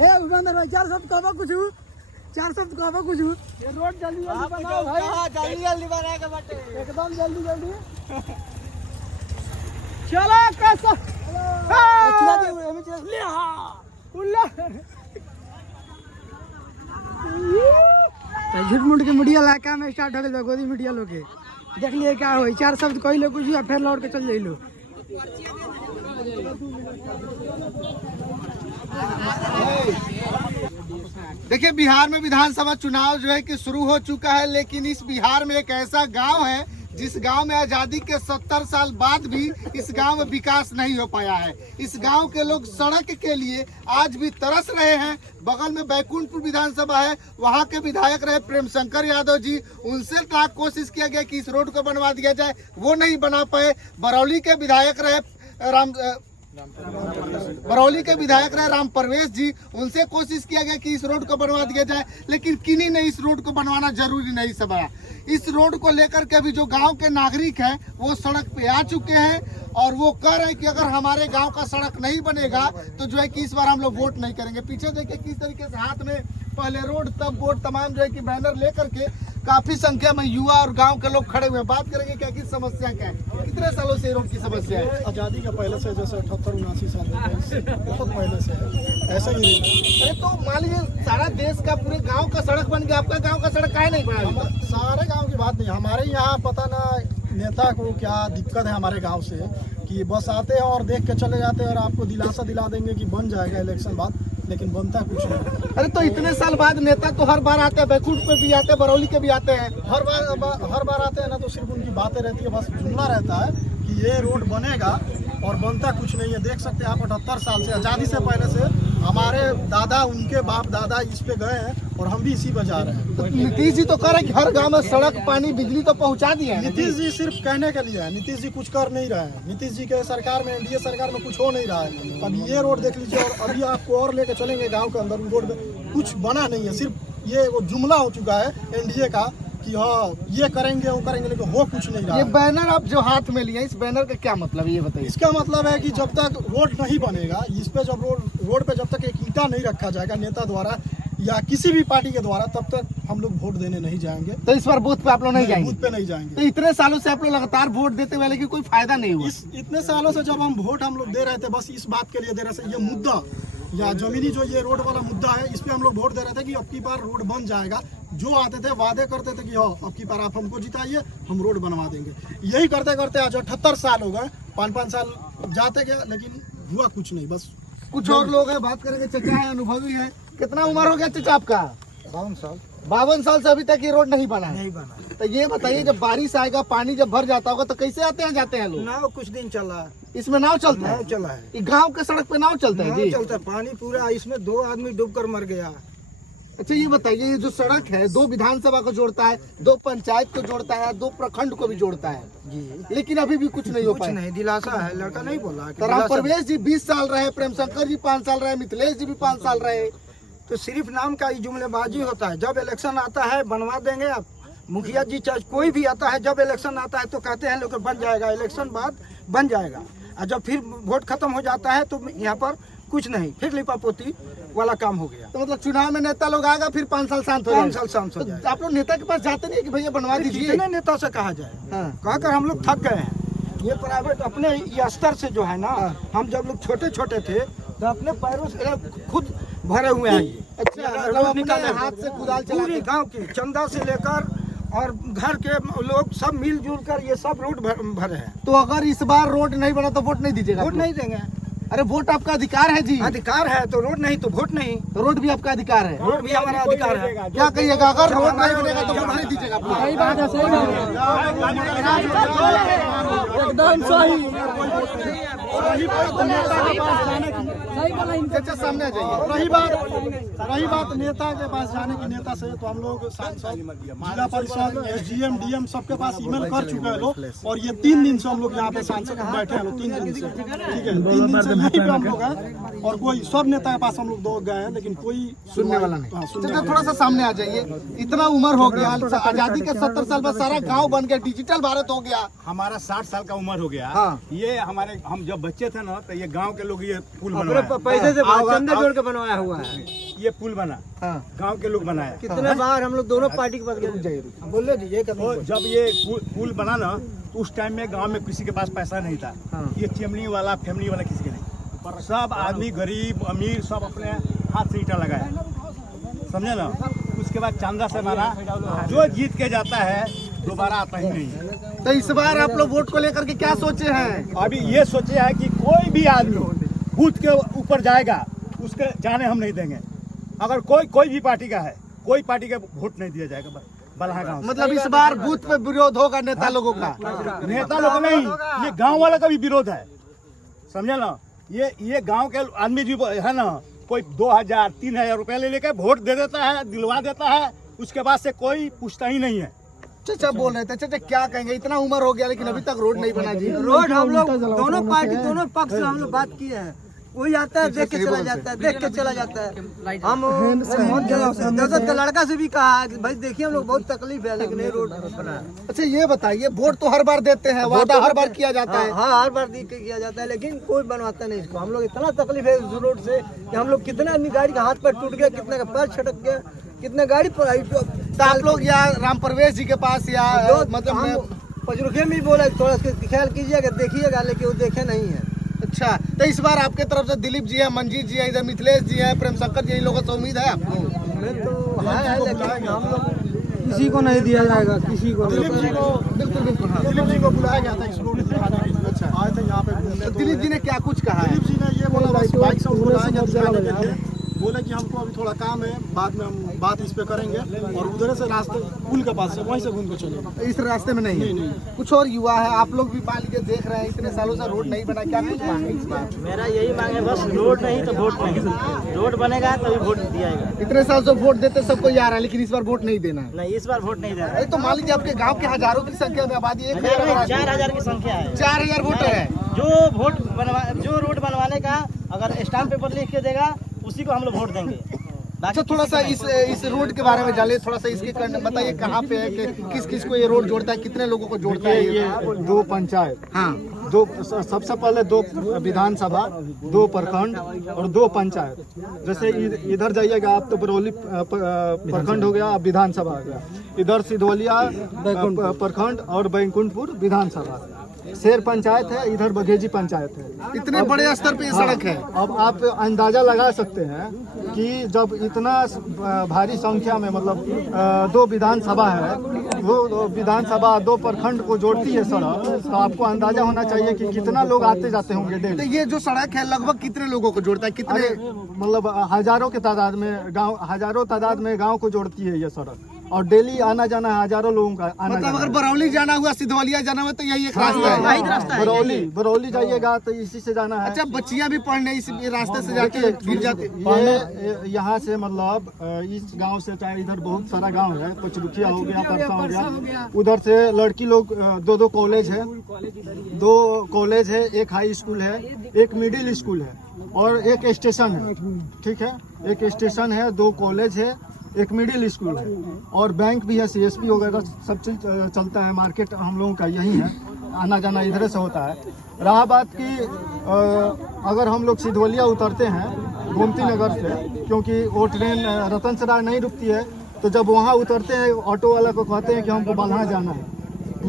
उगंदर भाई 4 शब्द कहबो कुछ 4 शब्द कहबो कुछ ये रोड जल्दी जल्दी बनाओ भाई। हां जल्दी जल्दी बना के बाटे एकदम जल्दी जल्दी चलो कैसा चिल्ला दे हमें चिल्ला ले हां उल्ला झूठ मूठ के मीडिया इलाका में स्टार्ट हो गए गोदी मीडिया लोग के देख लिए क्या हो 4 शब्द कही लो कुछ फिर लौट के चल जाइलो। देखिए बिहार में विधानसभा चुनाव जो है कि शुरू हो चुका है, लेकिन इस बिहार में एक ऐसा गांव है जिस गांव में आजादी के 70 साल बाद भी इस गांव में विकास नहीं हो पाया है। इस गांव के लोग सड़क के लिए आज भी तरस रहे हैं। बगल में बैकुंठपुर विधानसभा है, वहां के विधायक रहे प्रेम शंकर यादव जी, उनसे लाख कोशिश किया गया कि इस रोड को बनवा दिया जाए, वो नहीं बना पाए। बरौली के विधायक रहे राम परवेश जी, उनसे कोशिश किया गया कि इस रोड को बनवा दिया जाए, लेकिन किन्हीं ने इस रोड को बनवाना जरूरी नहीं समझा। इस रोड को लेकर के अभी जो गांव के नागरिक हैं वो सड़क पे आ चुके हैं और वो कह रहे हैं कि अगर हमारे गांव का सड़क नहीं बनेगा तो जो है कि इस बार हम लोग वोट नहीं करेंगे। पीछे देखिए किस तरीके से हाथ में पहले रोड तब वोट तमाम जो है कि बैनर लेकर के काफी संख्या में युवा और गांव के लोग खड़े हुए। बात करेंगे क्या किस समस्या क्या है, कितने सालों से रोड की समस्या है? आजादी का पहले से जैसे 78-79 साल बहुत पहले से है ऐसा ही। अरे तो मान लीजिए सारा देश का पूरे गांव का सड़क बन गया, आपका गांव का सड़क काहे नहीं बना? सारे गांव की बात नहीं, हमारे यहाँ पता ना नेता को क्या दिक्कत है हमारे गांव से कि बस आते हैं और देख के चले जाते हैं और आपको दिलासा दिला देंगे कि बन जाएगा इलेक्शन बाद, लेकिन बनता कुछ नहीं। अरे तो इतने साल बाद नेता तो हर बार आते हैं, बैकुंठ पे भी आते हैं, बरौली के भी आते हैं, हर बार आते हैं ना, तो सिर्फ उनकी बातें रहती है, बस जुमला रहता है कि ये रोड बनेगा और बनता कुछ नहीं है। देख सकते हैं आप 78 साल से, आज़ादी से पहले से हमारे दादा उनके बाप दादा इस पे गए हैं और हम भी इसी पे जा रहे हैं। तो नीतीश जी तो कह रहे हैं कि हर गांव में सड़क पानी बिजली तो पहुंचा दिए हैं। नीतीश जी सिर्फ कहने के लिए है, नीतीश जी कुछ कर नहीं रहे हैं। नीतीश जी के सरकार में, एनडीए सरकार में कुछ हो नहीं रहा है। अब ये रोड देख लीजिए और अभी आपको और लेके चलेंगे गाँव के अंदर, रोड में कुछ बना नहीं है, सिर्फ ये वो जुमला हो चुका है एनडीए का कि हाँ ये करेंगे वो करेंगे, लेकिन हो कुछ नहीं रहा। ये बैनर आप जो हाथ में लिए, इस बैनर का क्या मतलब है ये बताइए? इसका मतलब है कि जब तक रोड नहीं बनेगा, इस पे जब रोड पे जब तक एक ईंटा नहीं रखा जाएगा नेता द्वारा या किसी भी पार्टी के द्वारा, तब तक हम लोग वोट देने नहीं जाएंगे। तो इस बार बूथ पे आप लोग नहीं जाएंगे? बूथ पे नहीं जाएंगे। तो इतने सालों से आप लोग लगातार वोट देते हुए लेकिन कोई फायदा नहीं हुआ? इतने सालों से जब हम वोट हम लोग दे रहे थे, बस इस बात के लिए दे रहे थे, ये मुद्दा या जमीनी जो ये रोड वाला मुद्दा है, इस पे हम लोग वोट दे रहे थे कि अब की बार रोड बन जाएगा। जो आते थे वादे करते थे कि हाँ अब की बार आप हमको जिताइए, हम रोड बनवा देंगे। यही करते करते आज 78 साल हो गए, 5-5 साल जाते गए, लेकिन हुआ कुछ नहीं। बस कुछ और लोग हैं, बात करेंगे। चचा है, अनुभवी है। कितना उम्र हो गया चचा आपका? 52 साल। 52 साल से अभी तक ये रोड नहीं बना है? नहीं बना। तो ये बताइए जब बारिश आएगा, पानी जब भर जाता होगा तो कैसे आते हैं जाते हैं लोग? नाव कुछ दिन चला, इसमें नाव चलता है? नाव चला है, ये गांव के सड़क पे नाव चलता है जी? चलता है, पानी पूरा, इसमें 2 आदमी डूबकर मर गया। अच्छा ये बताइए, ये जो सड़क है 2 विधानसभा को जोड़ता है, 2 पंचायत को जोड़ता है, 2 प्रखंड को भी जोड़ता है जी, लेकिन अभी भी कुछ नहीं हो पाया। नहीं, दिलासा है, लड़का नहीं बोला। तो राम परवेश जी 20 साल रहे, प्रेम शंकर जी 5 साल रहे, मिथिलेश जी भी 5 साल रहे। तो सिर्फ नाम का जुमलेबाजी होता है। जब इलेक्शन आता है बनवा देंगे आप, मुखिया जी चाहे कोई भी आता है, जब इलेक्शन आता है तो कहते हैं लोग बन जाएगा, इलेक्शन बाद बन जाएगा, और जब फिर वोट खत्म हो जाता है तो यहाँ पर कुछ नहीं, फिर लिपापोती वाला काम हो गया। तो मतलब चुनाव में नेता लोग आएगा, फिर 5 साल शांत हो जाएगा। 5 साल शांत हो जाएगा। आप लोग नेता के पास जाते नहीं कि भैया बनवा दीजिए? जितने नेता से कहा जाए, कहकर हम लोग थक गए हैं। ये प्राइवेट अपने ये स्तर से जो है ना, हम जब लोग छोटे छोटे थे तो अपने पैरों से खुद भरे हुए हैं। ये अच्छा, अपने हाथ से कुदाल चला पूरी गांव की चंदा से लेकर और घर के लोग सब मिलजुल कर ये सब रोड भरे हैं। तो अगर इस बार रोड नहीं बना तो वोट नहीं दीजिएगा? वोट नहीं देंगे। अरे वोट आपका अधिकार है जी। अधिकार है तो रोड नहीं तो वोट नहीं। तो रोड भी आपका अधिकार है? रोड भी हमारा अधिकार है। क्या कहिएगा, अगर रोड नहीं बनेगा तो वोट नहीं दीजिएगा? सही बात है, सही बात है, एकदम सही। सामने आ जाइए। रही बात नेता के पास जाने की, नेता से तो हम लोग सांसद, जिला परिषद, एसडीएम, डीएम सबके पास ईमेल कर चुके हैं लोग, और ये 3 दिन से हम लोग यहाँ पे सांसद बैठे हैं लोग, 3 दिन से। ठीक है, 3 दिन से यहीं पे हम लोग हैं और कोई सब नेता के पास हम लोग 2 गए हैं, लेकिन कोई सुनने वाला नहीं। थोड़ा सा सामने आ जाइए। इतना उम्र हो गया, आजादी के 70 साल बाद सारा गाँव बन गया, डिजिटल भारत हो गया। हमारा 60 साल का उम्र हो गया। हाँ। ये हमारे हम जब बच्चे थे ना तो ये गांव के लोग ये पुल अपने बनवाया। पैसे से हाँ, चंदे जोड़ के बनवाया हुआ है। ये पुल बना गांव के लोग बनाया। कितने बार हम लोग दोनों पार्टी के पास गए। बोले जी ये तो जब ये पुल बना ना तो उस टाइम में गांव में किसी के पास पैसा नहीं था। ये चिमनी वाला फैमिली वाला किसी के नहीं, पर सब आदमी गरीब अमीर सब अपने हाथ से ईटा लगाया, समझे ना। उसके बाद चंदा से मारा, जो जीत के जाता है दोबारा आता ही नहीं है। तो इस बार आप लोग वोट को लेकर के क्या सोचे हैं? अभी ये सोचे है कि कोई भी आदमी बूथ के ऊपर जाएगा उसके जाने हम नहीं देंगे। अगर कोई भी पार्टी का है, कोई पार्टी का वोट नहीं दिया जाएगा बलहा गाँव। मतलब इस बार बूथ पे विरोध होगा नेता लोगों का? नेता लोग नहीं, ये गांव वाला का भी विरोध है, समझे ना। ये गांव के आदमी जो है ना, कोई 2000-3000 रुपया ले लेकर वोट दे देता है, दिलवा देता है, उसके बाद से कोई पूछता ही नहीं है। चाचा बोल रहे थे, चाचा क्या कहेंगे, इतना उम्र हो गया लेकिन अभी तक रोड नहीं बना जी? रोड हम लोग दोनों पार्टी दोनों पक्ष से हम लोग बात किए हैं। कोई आता है देख के चला जाता है, देख के चला जाता है। हम दस लड़का से भी कहा कि भाई देखिए हम लोग बहुत तकलीफ है लेकिन ये रोड बना है। अच्छा ये बताइए, वोट तो हर बार देते हैं, वादा हर बार किया जाता है। हाँ हर बार किया जाता है लेकिन कोई बनवाता नहीं इसको। हम लोग इतना तकलीफ है इस रोड से कि हम लोग कितना आदमी गाड़ी का हाथ पैर टूट गया, कितने का पैर छटक गया, कितने गाड़ी पर। तो आप लोग या राम परवेश जी के पास या मतलब हम पचरुखे में भी बोला थोड़ा ख्याल कीजिएगा, देखिएगा, लेकिन वो देखे नहीं है। अच्छा, तो इस बार आपके तरफ से दिलीप जी है, मंजीत जी है, इधर मिथिलेश जी है, प्रेम शंकर जी, इन लोगों से उम्मीद है आपको? तो है लेकिन हम लोग किसी को नहीं दिया जाएगा, किसी को। दिलीप जी को बिल्कुल दिलीप जी को बुलाया गया था इस रोड पे आए थे यहाँ पे घूमने। तो दिलीप जी ने क्या कुछ कहा है? दिलीप जी ने ये बोला बस बाइक से उनको बुलाया गया दिखाने के लिए, बोले कि हमको अभी थोड़ा काम है, बाद में हम बात इस पे करेंगे, और उधर से रास्ते पुल के पास से वहीं से घूम के चलेंगे। इस रास्ते में नहीं है? कुछ और युवा है, आप लोग भी मान लीजिए देख रहे हैं, इतने सालों से रोड नहीं बना, क्या कुछ मांगे इस बार? मेरा यही मांग है, बस रोड नहीं तो वोट नहीं। रोड बनेगा तभी वोट दिया जाएगा। इतने साल से वोट देते सबको याद है, लेकिन इस बार वोट नहीं देना है। नहीं, इस बार वोट नहीं देना। अरे तो मान लीजिए आपके गांव के हजारों की संख्या में आबादी 4000 की संख्या है, 4000 वोटर है। जो रोड बनवाने का अगर स्टाम्प पेपर लिख के देगा उसी को हम लोग वोट देंगे। अच्छा, थोड़ा सा इस रोड के बारे में जानिए, थोड़ा सा इसके बताइए कहाँ पे है, कि किस किस को ये रोड जोड़ता है, कितने लोगों को जोड़ता है? ये 2 पंचायत, हाँ, दो सबसे पहले 2 विधानसभा, 2 प्रखंड और 2 पंचायत। जैसे इधर जाइएगा आप तो बरौली प्रखंड हो गया, अब विधानसभा आ गया। इधर सिधोलिया प्रखंड और बैकुंठपुर विधानसभा। शेर पंचायत है, इधर बघेजी पंचायत है। इतने बड़े स्तर पे ये सड़क है। अब आप अंदाजा लगा सकते हैं कि जब इतना भारी संख्या में मतलब 2 विधानसभा है, वो विधानसभा 2 प्रखंड को जोड़ती है सड़क, तो आपको अंदाजा होना चाहिए कि कितना लोग आते जाते होंगे तो डेली। ये जो सड़क है लगभग कितने लोगों को जोड़ता है, कितने? मतलब हजारों के तादाद में हजारों तादाद में गाँव को जोड़ती है ये सड़क, और डेली आना जाना हजारों लोगों का आना मतलब जाना अगर है। बरौली जाना हुआ, सिधोलिया जाना हुआ तो यही एक रास्ता है। बरौली जाइएगा तो इसी से जाना है। अच्छा, बच्चियां भी पढ़ने इस रास्ते से जाके गिर जाती? ये यहाँ से मतलब इस गांव से, चाहे इधर बहुत सारा गांव है, पचरुखिया हो गया, परसा हो गया, उधर से लड़की लोग 2 कॉलेज है, 2 कॉलेज है, 1 हाई स्कूल है, 1 मिडिल स्कूल है और 1 स्टेशन है। ठीक है, 1 स्टेशन है, 2 कॉलेज है, 1 मिडिल स्कूल है और बैंक भी है, CSP वगैरह सब चीज चलता है। मार्केट हम लोगों का यही है, आना जाना इधर से होता है। रहा बात कि अगर हम लोग सिधोलिया उतरते हैं गोमती नगर से, क्योंकि वो ट्रेन रतन सराय नहीं रुकती है, तो जब वहाँ उतरते हैं ऑटो वाला को कहते हैं कि हमको बल्हा जाना है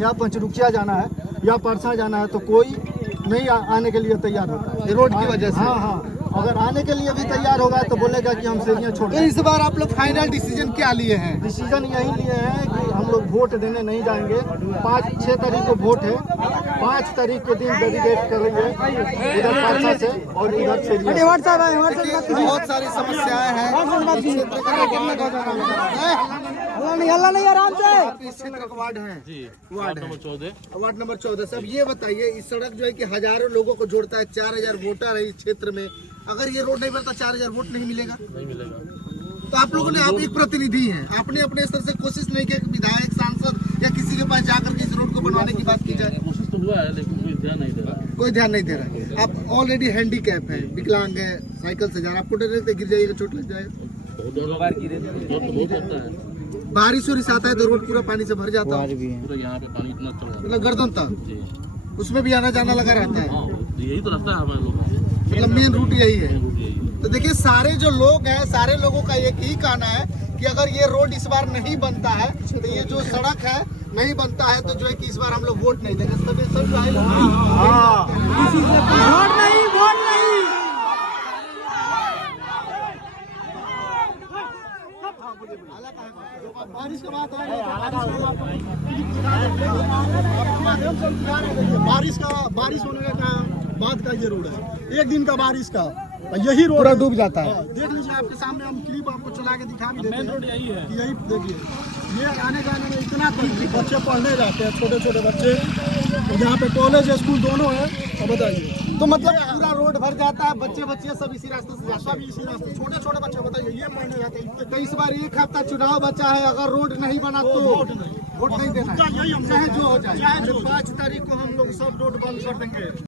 या पंचरुखिया जाना है या परसा जाना है, तो कोई नहीं आने के लिए तैयार होता है रोड की वजह से। हाँ, अगर आने के लिए भी तैयार होगा तो बोलेगा कि हम सीढ़ियाँ छोड़ तो दें। इस बार आप लोग फाइनल डिसीजन क्या लिए हैं? डिसीजन यही लिए हैं कि हम लोग वोट देने नहीं जाएंगे। 5-6 तारीख को वोट है, 5 तारीख के दिन डेलीगेट करेंगे इधर परसा से और इधर से। बहुत सारी समस्याएं हैं इस क्षेत्र का। इस क्षेत्र का वार्ड है जी, वार्ड नंबर 14। सब ये बताइए, इस सड़क जो है कि हजारों लोगों को जोड़ता है, 4000 वोटर है इस क्षेत्र में, अगर ये रोड नहीं बनता 4000 वोट नहीं मिलेगा? तो आप लोगों ने, आप एक प्रतिनिधि हैं, आपने अपने स्तर से कोशिश नहीं किया कि विधायक, सांसद या किसी के पास जाकर के इस रोड को बनवाने की बात की जाए? कोशिश तो हुआ है लेकिन कोई ध्यान नहीं दे रहा। कोई ध्यान नहीं दे रहा। आप ऑलरेडी हैंडीकैप है, विकलांग है, साइकिल से जा रहा, आपको डर रहता है गिर जाइएगा, चोट लग जाएगा? बहुत होता है, बारिश उरिश आता है तो रोड पूरा पानी से भर जाता है, पूरा यहाँ पे पानी इतना चल रहा मतलब गर्दन तक, उसमें भी आना जाना लगा रहता है। यही तो रास्ता है हमारे लोगों का। मतलब मेन रूट यही है। रूट यही है। तो देखिए सारे जो लोग हैं, सारे लोगों का एक ही कहना है कि अगर ये रोड इस बार नहीं बनता है तो ये जो सड़क है नहीं बनता है तो जो है कि इस बार हम लोग वोट नहीं देंगे। सब भाई लोग वोट नहीं, वोट नहीं। बारिश के बाद बारिश होने का बाद का ये रोड है, एक दिन का बारिश का यही रोड पूरा डूब जाता है। देख लीजिए आपके सामने, हम क्लिप आपको चला के दिखा भी देते हैं। रोड यही है, यही देखिए, ये आने जाने में इतना बच्चे पढ़ने जाते हैं, छोटे छोटे बच्चे, यहाँ पे कॉलेज स्कूल दोनों है। अब बताइए, तो मतलब पूरा रोड भर जाता है, बच्चे बच्चे सब इसी रास्ते से जाते हैं। सब इसी रास्ते, छोटे छोटे बच्चे, बताइए ये पढ़ने जाते हैं। तो इस बार एक हफ्ता चुनाव बचा है, अगर रोड नहीं बना तो वोट नहीं देना है, यही हम चाहे जो हो जाए। चाहे जो 5 तारीख को हम लोग सब रोड बंद कर देंगे।